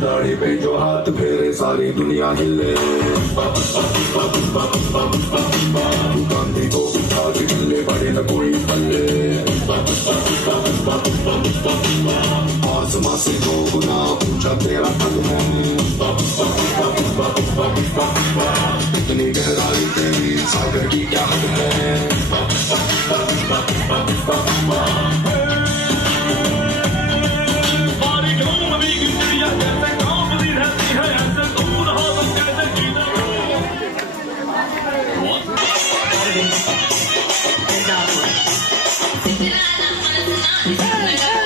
दाढ़ी पे जो हाथ फेरे सारी दुनिया हिले, गांधी को उठा के चले बड़े न कोई पल्ले, आसमां से 2 गुना ऊंचा तेरा पद है, इतनी गहराई तेरी सागर की क्या हद है। What?